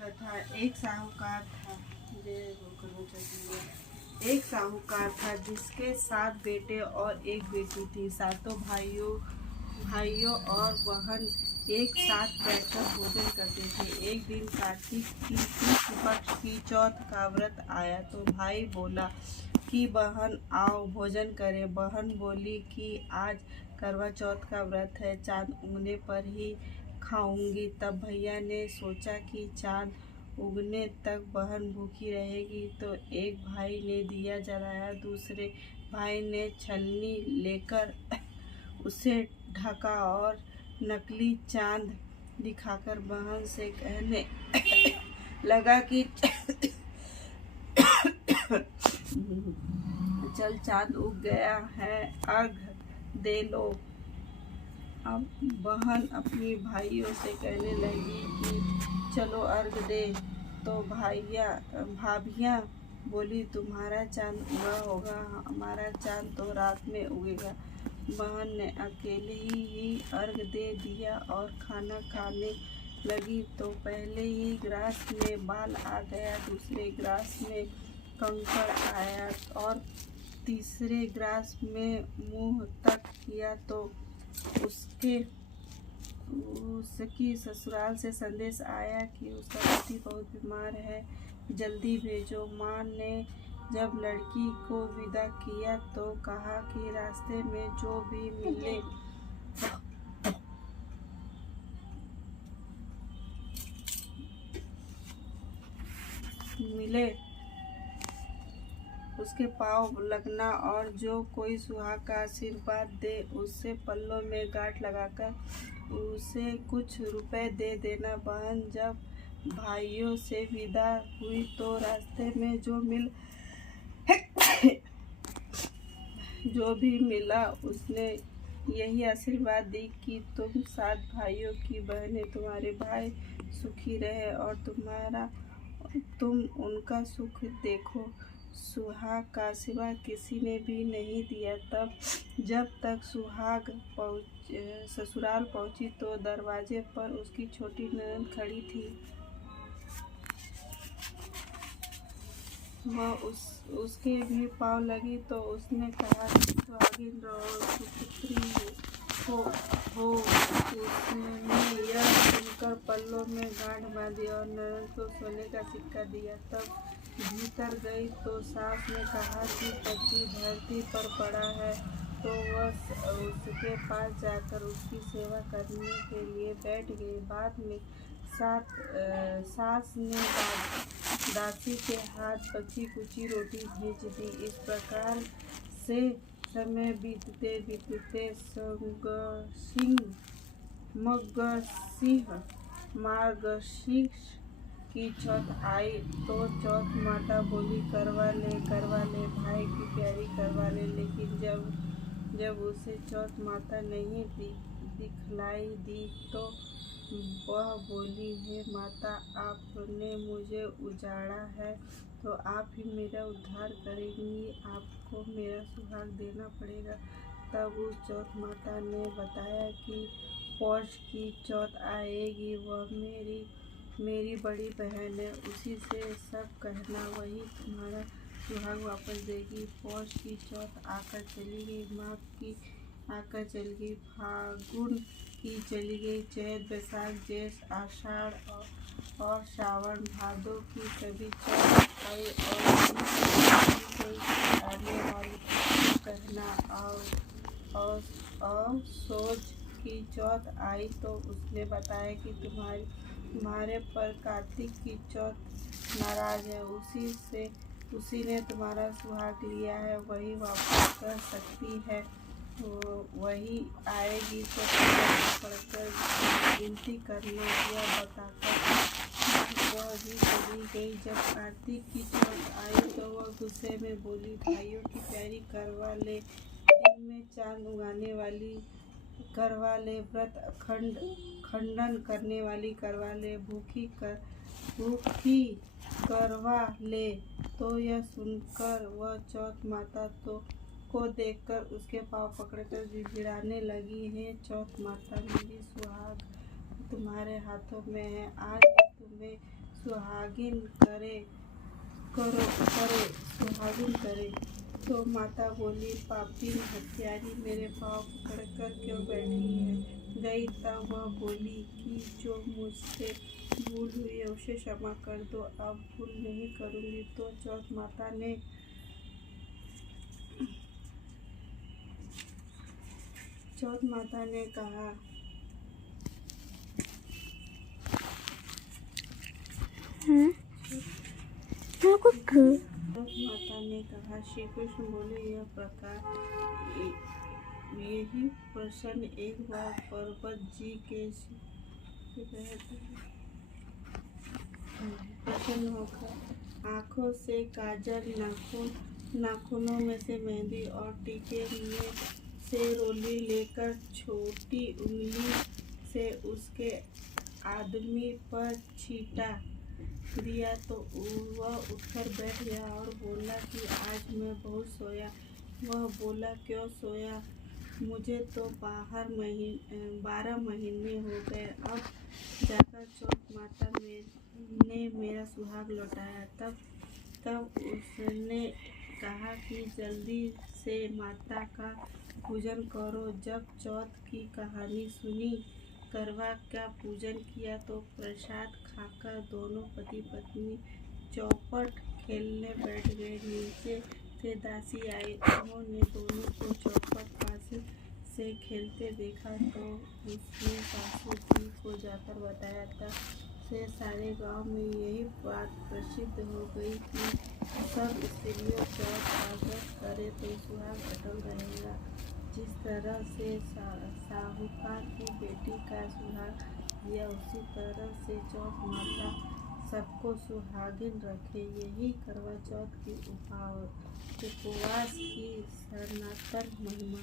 कथा। एक साहूकार था जिसके 7 बेटे और एक बेटी थी। सातों भाइयों और बहन एक साथ बैठकर भोजन करते थे। एक दिन कार्तिक की कृष्ण पक्ष की चौथ का व्रत आया तो भाई बोला कि बहन आओ भोजन करें। बहन बोली कि आज करवा चौथ का व्रत है, चांद उगने पर ही खाऊंगी। तब भैया ने सोचा कि चांद उगने तक बहन भूखी रहेगी, तो एक भाई ने दिया जलाया, दूसरे भाई ने छलनी लेकर उसे ढका और नकली चांद दिखाकर बहन से कहने लगा कि चल चांद उग गया है, अर्घ दे लो। अब बहन अपनी भाइयों से कहने लगी कि चलो अर्घ दे। तो भाभियाँ बोली तुम्हारा चांद उगा होगा, हमारा चांद तो रात में उगेगा। बहन ने अकेले ही अर्घ दे दिया और खाना खाने लगी तो पहले ही ग्रास में बाल आ गया, दूसरे ग्रास में कंकड़ आया और तीसरे ग्रास में मुंह तक किया तो उसकी ससुराल से संदेश आया कि उसका पति बहुत बीमार है, जल्दी भेजो। माँ ने जब लड़की को विदा किया तो कहा कि रास्ते में जो भी मिले उसके पाँव लगना और जो कोई सुहाग का आशीर्वाद दे उससे पल्लों में गांठ लगाकर उसे कुछ रुपए दे देना। बहन जब भाइयों से विदा हुई तो रास्ते में जो भी मिला उसने यही आशीर्वाद दी कि तुम 7 भाइयों की बहनें, तुम्हारे भाई सुखी रहे और तुम उनका सुख देखो। सुहाग का आशीर्वाद किसी ने भी नहीं दिया। तब जब तक सुहाग ससुराल पहुंची तो दरवाजे पर उसकी छोटी ननद खड़ी थी। वह उसके भी पाँव लगी तो उसने कहा कि सुहागिन रहो, सुपुत्री हो। उसने यह सुनकर पल्लों में गांठ बांधी और ननद को सोने का सिक्का दिया। तब भीतर गई तो सास ने कहा कि पति धरती पर पड़ा है, तो वह उसके पास जाकर उसकी सेवा करने के लिए बैठ गई। बाद में सास ने दासी के हाथ पकी कुची रोटी भेज दी। इस प्रकार से समय बीतते मार्गशीर्ष की चौथ आई तो चौथ माता बोली करवा ले भाई की प्यारी करवा ले। लेकिन जब उसे चौथ माता नहीं दिखलाई दी तो वह बोली, हे माता, आपने मुझे उजाड़ा है तो आप ही मेरा उद्धार करेंगी, आपको मेरा सुहाग देना पड़ेगा। तब उस चौथ माता ने बताया कि पौष की चौथ आएगी, वह मेरी बड़ी बहन है, उसी से सब कहना, वही तुम्हारा सुहाग वापस देगी। पौष की चौथ आकर चली गई, माघ की आकर चली गई, फागुन की चली गई, चैत बैसाख जेठ आषाढ़ और श्रावण भादो की कभी चौथ आई और आने वाली कहना। और सोच की चौथ आई तो उसने बताया कि तुम्हारे पर कार्तिक की चौथ नाराज है, उसी ने तुम्हारा सुहाग लिया है, वही वापस कर सकती है, वही आएगी तो पढ़कर विनती करना। यह बताकर वह भी चली गई। जब कार्तिक की चौथ आई तो वह गुस्से में बोली, भाइयों की प्यारी करवा ले, दिन में चांद उगाने वाली करवा ले, व्रत खंडन करने वाली करवा ले, भूखी करवा ले। तो यह सुनकर वह चौथ माता को देखकर उसके पाँव पकड़कर गिड़गिड़ाने लगी, हे चौथ माता, मेरी सुहाग तुम्हारे हाथों में है, आज तुम्हें सुहागिन करे। तो माता बोली, पापी हत्यारी मेरे पाँव पकड़कर क्यों बैठी है? गई तब वह बोली कि जो मुझसे भूल हुई है उसे क्षमा कर दो, अब भूल नहीं करूँगी। तो चौथ माता ने कहा, श्री कृष्ण बोले, यह प्रकार यही प्रश्न एक बार पर्वत जी के प्रसन्न होकर आँखों से काजल, नाखूनों में से मेहंदी और टीके में से रोली लेकर छोटी उंगली से उसके आदमी पर छींटा दिया तो वह उठकर बैठ गया और बोला कि आज मैं बहुत सोया। वह बोला, क्यों सोया? मुझे तो 12 महीने हो गए। अब जाकर चौथ माता ने मेरा सुहाग लौटाया। तब उसने कहा कि जल्दी से माता का पूजन करो। जब चौथ की कहानी सुनी, करवा का पूजन किया तो प्रसाद खाकर दोनों पति पत्नी चौपट खेलने बैठ गए। नीचे से दासी आई, उन्होंने दोनों को चौपट पास से खेलते देखा तो उसने सासू जी को जाकर बताया। तब से सारे गांव में यही बात प्रसिद्ध हो गई कि सब स्त्रियों चौथ अगर करे तो सुहाग अटल रहेगा। जिस तरह से साहूकार की बेटी का सुहाग दिया, उसी तरह से चौथ माता सबको सुहागिन रखे। यही करवा चौथ की उपवास की सनातन महिमा।